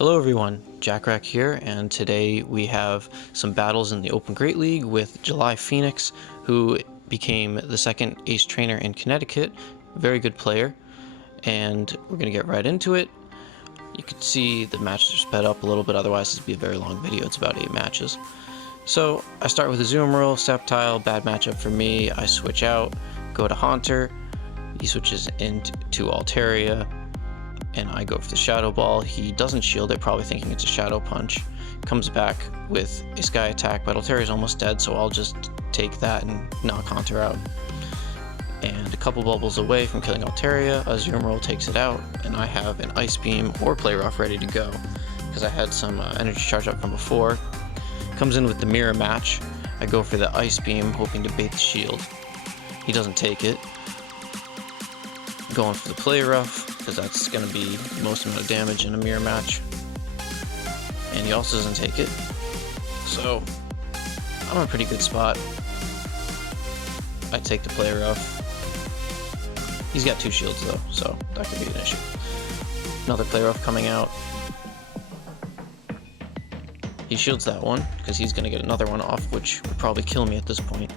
Hello everyone, JackRack here, and today we have some battles in the Open Great League with JulyPheonix, who became the second ace trainer in Connecticut. Very good player, and we're going to get right into it. You can see the matches are sped up a little bit, otherwise this would be a very long video. It's about 8 matches. So I start with a Azumarill, Sceptile, bad matchup for me. I switch out, go to Haunter, he switches into Altaria, and I go for the Shadow Ball. He doesn't shield it, probably thinking it's a Shadow Punch. Comes back with a Sky Attack, but Altaria's almost dead, so I'll just take that and knock Haunter out. And a couple bubbles away from killing Altaria, Azumarill takes it out, and I have an Ice Beam or Play Rough ready to go, because I had some energy charge up from before. Comes in with the Mirror Match. I go for the Ice Beam, hoping to bait the shield. He doesn't take it. Going for the Play Rough, because that's going to be the most amount of damage in a mirror match. And he also doesn't take it. So, I'm in a pretty good spot. I take the Play Rough. He's got 2 shields though, so that could be an issue. Another Play Rough coming out. He shields that one, because he's going to get another one off, which would probably kill me at this point.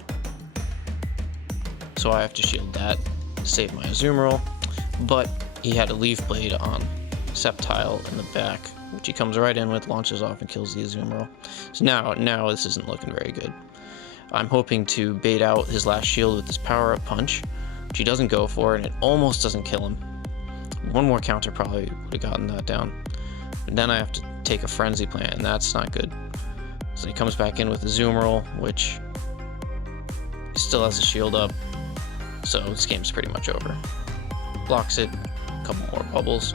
So I have to shield that to save my Azumarill. But he had a Leaf Blade on Sceptile in the back, which he comes right in with, launches off, and kills the Azumarill. So now this isn't looking very good. I'm hoping to bait out his last shield with this Power-Up Punch, which he doesn't go for, and it almost doesn't kill him. One more counter probably would have gotten that down. But then I have to take a Frenzy Plant, and that's not good. So he comes back in with the Azumarill, which he still has a shield up, so this game's pretty much over. Blocks it, a couple more bubbles.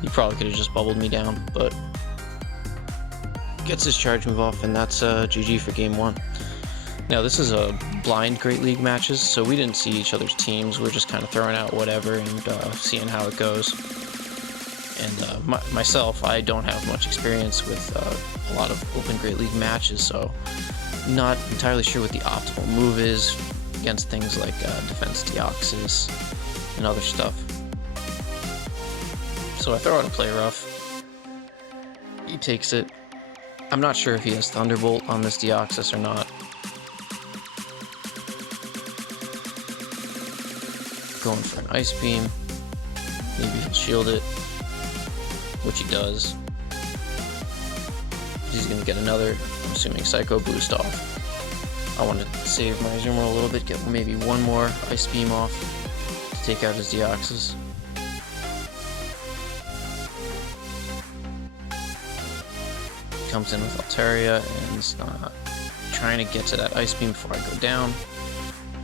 He probably could have just bubbled me down, but gets his charge move off, and that's GG for game 1. Now this is a blind Great League matches, so we didn't see each other's teams. We're just kind of throwing out whatever and seeing how it goes. And myself, I don't have much experience with a lot of Open Great League matches, so not entirely sure what the optimal move is against things like Defense Deoxys and other stuff. So I throw out a Play Rough. He takes it. I'm not sure if he has Thunderbolt on this Deoxys or not. Going for an Ice Beam. Maybe he'll shield it, which he does. He's going to get another, I'm assuming, Psycho Boost off. I want to save my Azumarill a little bit, get maybe one more Ice Beam off to take out his Deoxys. Comes in with Altaria and is trying to get to that Ice Beam before I go down.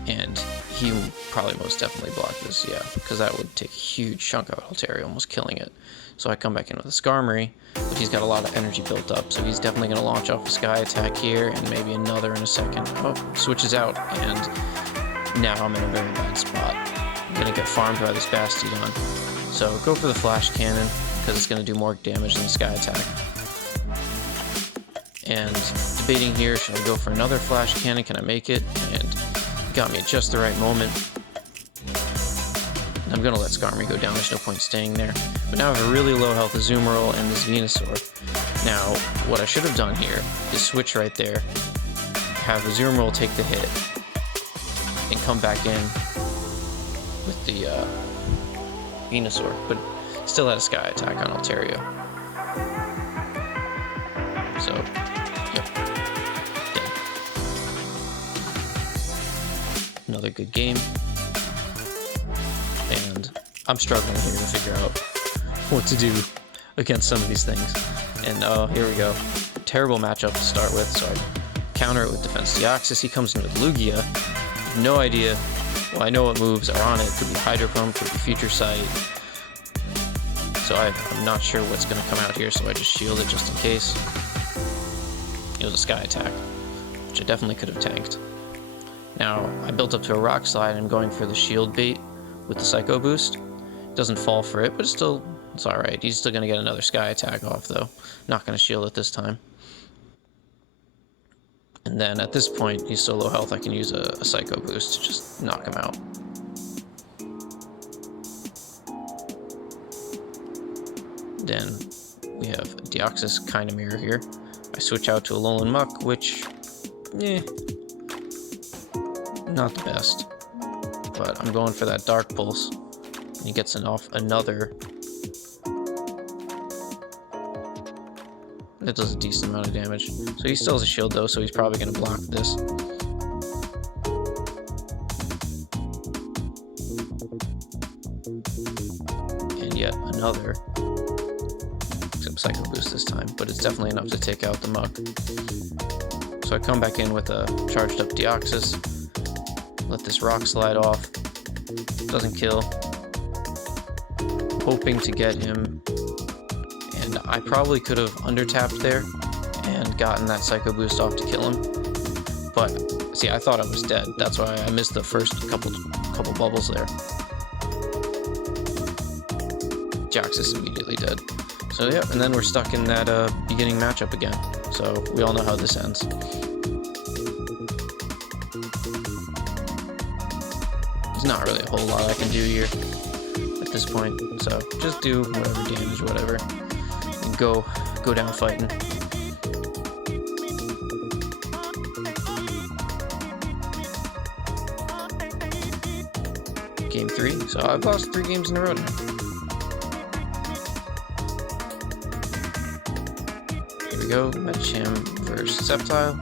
And he will probably most definitely block this, yeah, because that would take a huge chunk out of Altaria, almost killing it. So I come back in with a Skarmory, but he's got a lot of energy built up, so he's definitely going to launch off a Sky Attack here, and maybe another in a second. Oh, switches out, and now I'm in a very bad spot. I'm going to get farmed by this Bastiodon. So go for the Flash Cannon, because it's going to do more damage than the Sky Attack. And debating here, should I go for another Flash Cannon? Can I make it? And it got me at just the right moment. I'm going to let Skarmory go down, there's no point staying there. But now I have a really low health Azumarill and this Venusaur. Now, what I should have done here is switch right there, have the Azumarill take the hit, and come back in with the Venusaur, but still had a Sky Attack on Altaria. So, yep, dead. Another good game. And I'm struggling here to figure out what to do against some of these things. And here we go. Terrible matchup to start with, so I counter it with Defense Deoxys. He comes in with Lugia. No idea. Well, I know what moves are on it. Could be Hydro Pump, could be Future Sight. So I'm not sure what's going to come out here, so I just shield it just in case. It was a Sky Attack, which I definitely could have tanked. Now, I built up to a Rock Slide, and I'm going for the shield bait with the Psycho Boost. Doesn't fall for it, but it's alright. He's still going to get another Sky Attack off, though. Not going to shield it this time. And then at this point, he's so low health, I can use a Psycho Boost to just knock him out. Then we have Deoxys kind of mirror here. I switch out to a Alolan Muck, which, not the best. But I'm going for that Dark Pulse. And he gets another. That does a decent amount of damage. So he still has a shield though, so he's probably going to block this. And yet another. Except Psycho Boost this time, but it's definitely enough to take out the Muck. So I come back in with a charged up Deoxys. Let this Rock Slide off. Doesn't kill. Hoping to get him. And I probably could have under-tapped there and gotten that Psycho Boost off to kill him. But, see, I thought I was dead. That's why I missed the first couple bubbles there. Deoxys immediately dead. So, yeah, and then we're stuck in that beginning matchup again. So, we all know how this ends. There's not really a whole lot I can do here at this point. So, just do whatever damage, whatever. Go down fighting. Game 3. So I've lost 3 games in a row now. Here we go. Medicham versus Sceptile.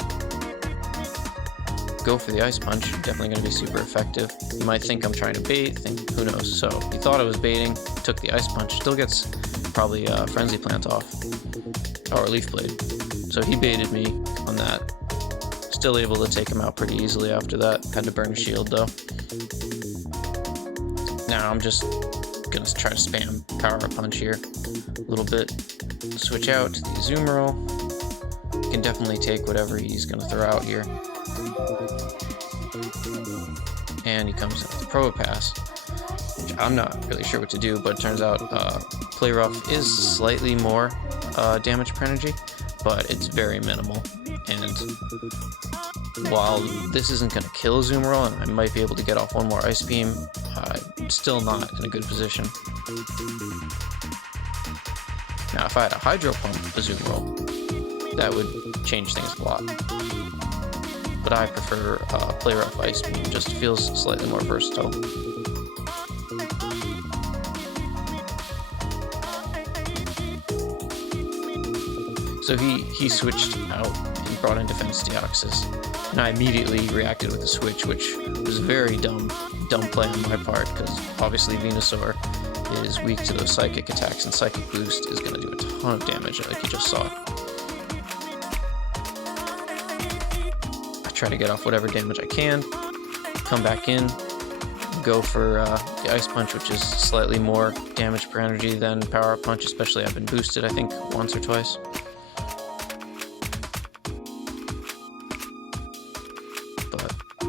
Go for the Ice Punch. Definitely going to be super effective. You might think I'm trying to bait. Who knows? So he thought I was baiting. Took the Ice Punch. Still gets probably Frenzy Plant off, or Leaf Blade. So he baited me on that. Still able to take him out pretty easily after that. Had to burn a shield though. Now I'm just gonna try to spam Power Up Punch here a little bit. Switch out to the Azumarill. Can definitely take whatever he's gonna throw out here. And he comes in with the Probopass. I'm not really sure what to do, but it turns out Play Rough is slightly more damage per energy, but it's very minimal. And while this isn't going to kill Azumarill, and I might be able to get off one more Ice Beam, I'm still not in a good position. Now, if I had a Hydro Pump Azumarill, that would change things a lot. But I prefer Play Rough Ice Beam, just feels slightly more versatile. So he switched out and brought in Defense Deoxys, and I immediately reacted with a switch, which was a very dumb play on my part, because obviously Venusaur is weak to those Psychic attacks, and Psychic Boost is going to do a ton of damage, like you just saw. I try to get off whatever damage I can, come back in, go for the Ice Punch, which is slightly more damage per energy than Power Up Punch, especially I've been boosted, I think, once or twice.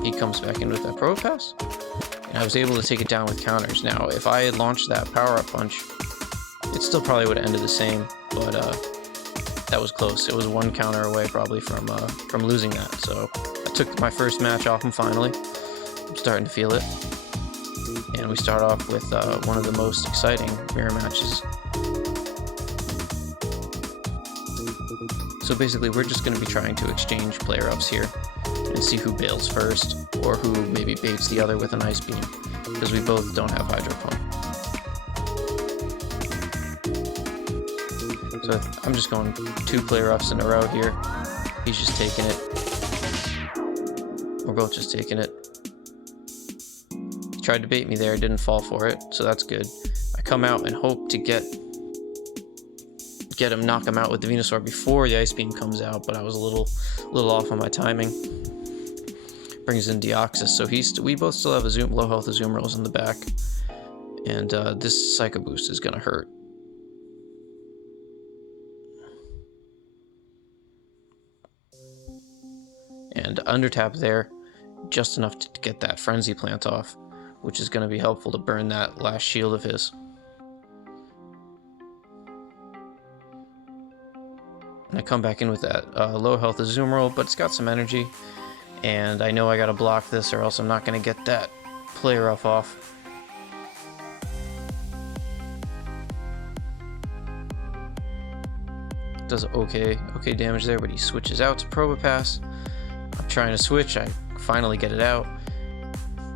He comes back in with that Probopass, and I was able to take it down with counters. Now, if I had launched that Power-Up Punch, it still probably would have ended the same, but that was close. It was one counter away probably from losing that. So I took my first match off him finally. I'm starting to feel it. And we start off with one of the most exciting mirror matches. So basically, we're just going to be trying to exchange player-ups here and see who bails first, or who maybe baits the other with an Ice Beam, because we both don't have Hydro Pump. So I'm just going 2 player-ups in a row here. He's just taking it. We're both just taking it. He tried to bait me there, didn't fall for it, so that's good. I come out and hope to get him, knock him out with the Venusaur before the Ice Beam comes out, but I was a little off on my timing. Brings in Deoxys, so we both still have low health Azumarills in the back, and this Psycho Boost is gonna hurt. And under tap there, just enough to get that Frenzy Plant off, which is gonna be helpful to burn that last shield of his. And I come back in with that low health Azumarill, but it's got some energy. And I know I gotta block this, or else I'm not gonna get that Play Rough off. Does okay damage there, but he switches out to Probopass. I'm trying to switch. I finally get it out.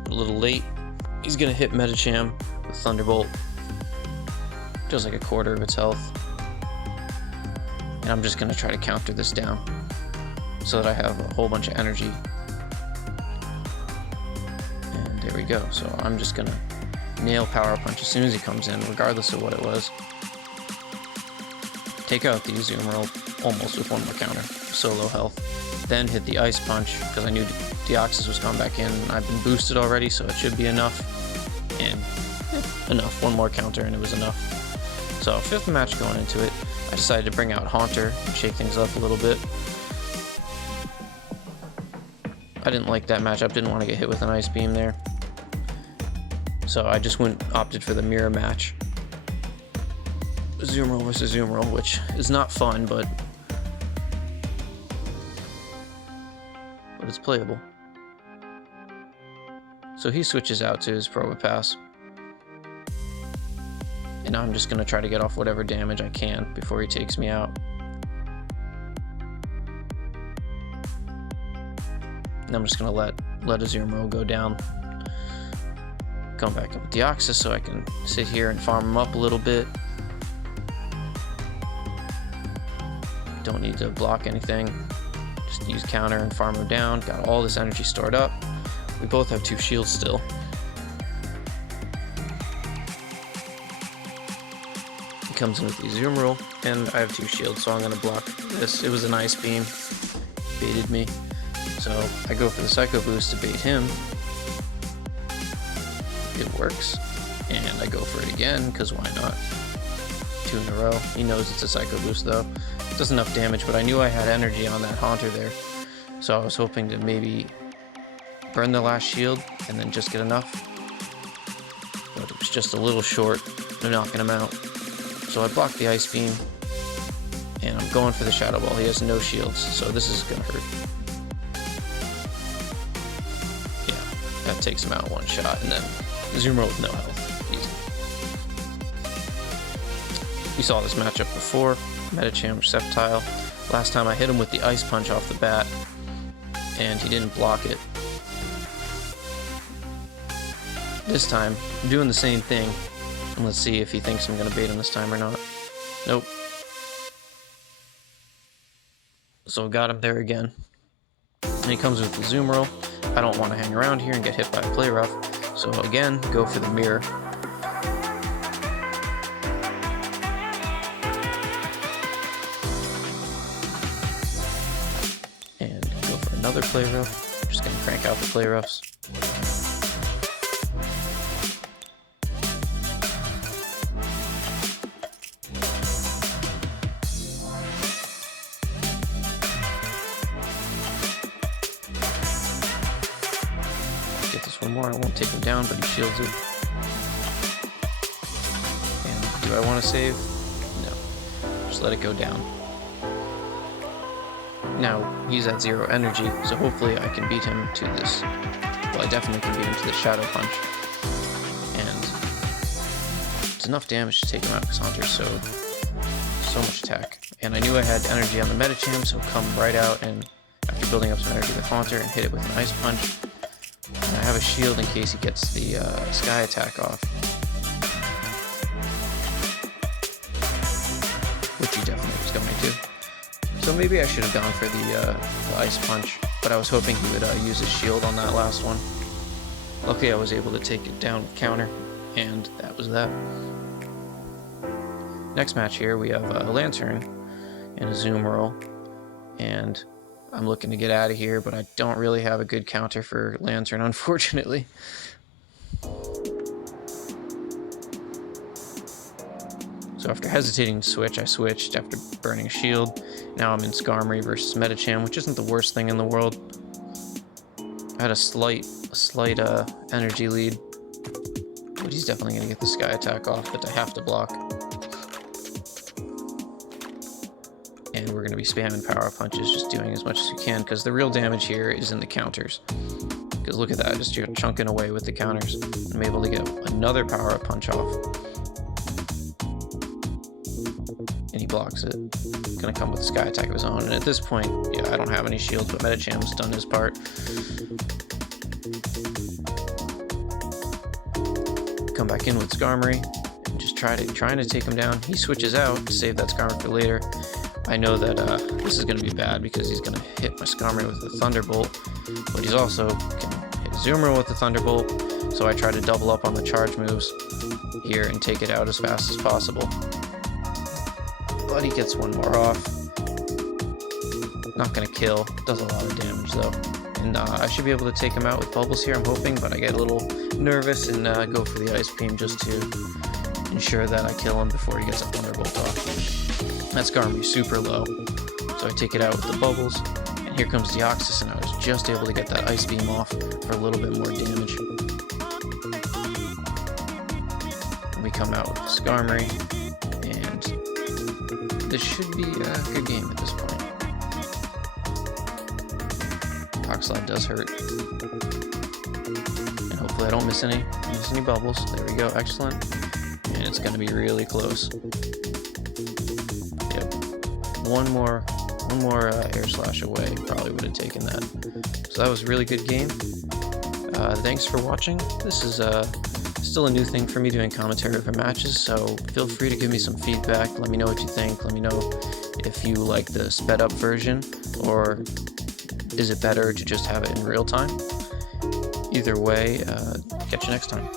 A little late. He's gonna hit Medicham with Thunderbolt. Does like a quarter of its health. And I'm just gonna try to counter this down so that I have a whole bunch of energy. And there we go. So I'm just gonna nail Power Punch as soon as he comes in, regardless of what it was. Take out the Azumarill almost with one more counter, so low health. Then hit the Ice Punch because I knew Deoxys was coming back in. I've been boosted already, so it should be enough. And enough. One more counter and it was enough. So 5th match going into it, I decided to bring out Haunter and shake things up a little bit. I didn't like that matchup, didn't want to get hit with an Ice Beam there. So I just opted for the mirror match. Azumarill versus Azumarill, which is not fun, but it's playable. So he switches out to his Probopass. And now I'm just going to try to get off whatever damage I can before he takes me out. And I'm just going to let Azumarill go down. Come back up with Deoxys so I can sit here and farm him up a little bit. Don't need to block anything. Just use counter and farm him down. Got all this energy stored up. We both have 2 shields still. He comes in with the Azumarill, and I have 2 shields, so I'm going to block this. It was an Ice Beam. Baited me. So I go for the Psycho Boost to bait him. It works. And I go for it again, because why not? 2 in a row. He knows it's a Psycho Boost, though. It does enough damage, but I knew I had energy on that Haunter there. So I was hoping to maybe burn the last shield and then just get enough. But it was just a little short to knocking him out. So I blocked the Ice Beam, and I'm going for the Shadow Ball. He has no shields, so this is going to hurt. Yeah, that takes him out one shot, and then Azumarill with no health. Easy. We saw this matchup before. Medicham Sceptile. Last time I hit him with the Ice Punch off the bat, and he didn't block it. This time, I'm doing the same thing, and let's see if he thinks I'm going to bait him this time or not. Nope. So I got him there again. And he comes with the Azumarill. I don't want to hang around here and get hit by a Play Rough, so again, go for the mirror. Another Play Rough. Just gonna crank out the Play Roughs. Get this one more. I won't take him down, but he shields it. And do I want to save? No. Just let it go down. Now, he's at 0 energy, so hopefully I can beat him to this. Well, I definitely can beat him to the Shadow Punch. And it's enough damage to take him out because Haunter's so much attack. And I knew I had energy on the Medicham, so come right out and after building up some energy with Haunter and hit it with an Ice Punch. And I have a shield in case he gets the Sky attack off. Which he definitely was going to. So maybe I should have gone for the Ice Punch, but I was hoping he would use his shield on that last one. Luckily I was able to take it down with counter, and that was that. Next match here we have a Lantern and a Azumarill, and I'm looking to get out of here, but I don't really have a good counter for Lantern, unfortunately. So after hesitating to switch, I switched after burning a shield. Now I'm in Skarmory versus Medicham, which isn't the worst thing in the world. I had a slight energy lead, but he's definitely going to get the Sky attack off, but I have to block. And we're going to be spamming Power Punches, just doing as much as we can, because the real damage here is in the counters. Because look at that, just you're chunking away with the counters. I'm able to get another Power Punch off. And he blocks it. Gonna come with a sky attack of his own, and at this point, yeah, I don't have any shields, but Metacham's done his part. Come back in with Skarmory, and just trying to take him down. He switches out to save that Skarmory for later. I know that this is gonna be bad because he's gonna hit my Skarmory with the Thunderbolt, but he's also gonna hit Zoomer with the Thunderbolt, so I try to double up on the charge moves here and take it out as fast as possible. But he gets one more off. Not gonna kill, does a lot of damage though. And I should be able to take him out with Bubbles here, I'm hoping, but I get a little nervous and go for the Ice Beam just to ensure that I kill him before he gets a Thunderbolt off. That Skarmory's super low, so I take it out with the Bubbles. And here comes Deoxys, and I was just able to get that Ice Beam off for a little bit more damage. And we come out with Skarmory, and this should be a good game at this point. Slide does hurt, and hopefully I don't miss any bubbles. There we go, excellent. And it's going to be really close. Yep, one more air slash away probably would have taken that. So that was a really good game. Thanks for watching. This is still a new thing for me, doing commentary over matches, so feel free to give me some feedback. Let me know what you think. Let me know if you like the sped up version, or is it better to just have it in real time? Either way, catch you next time.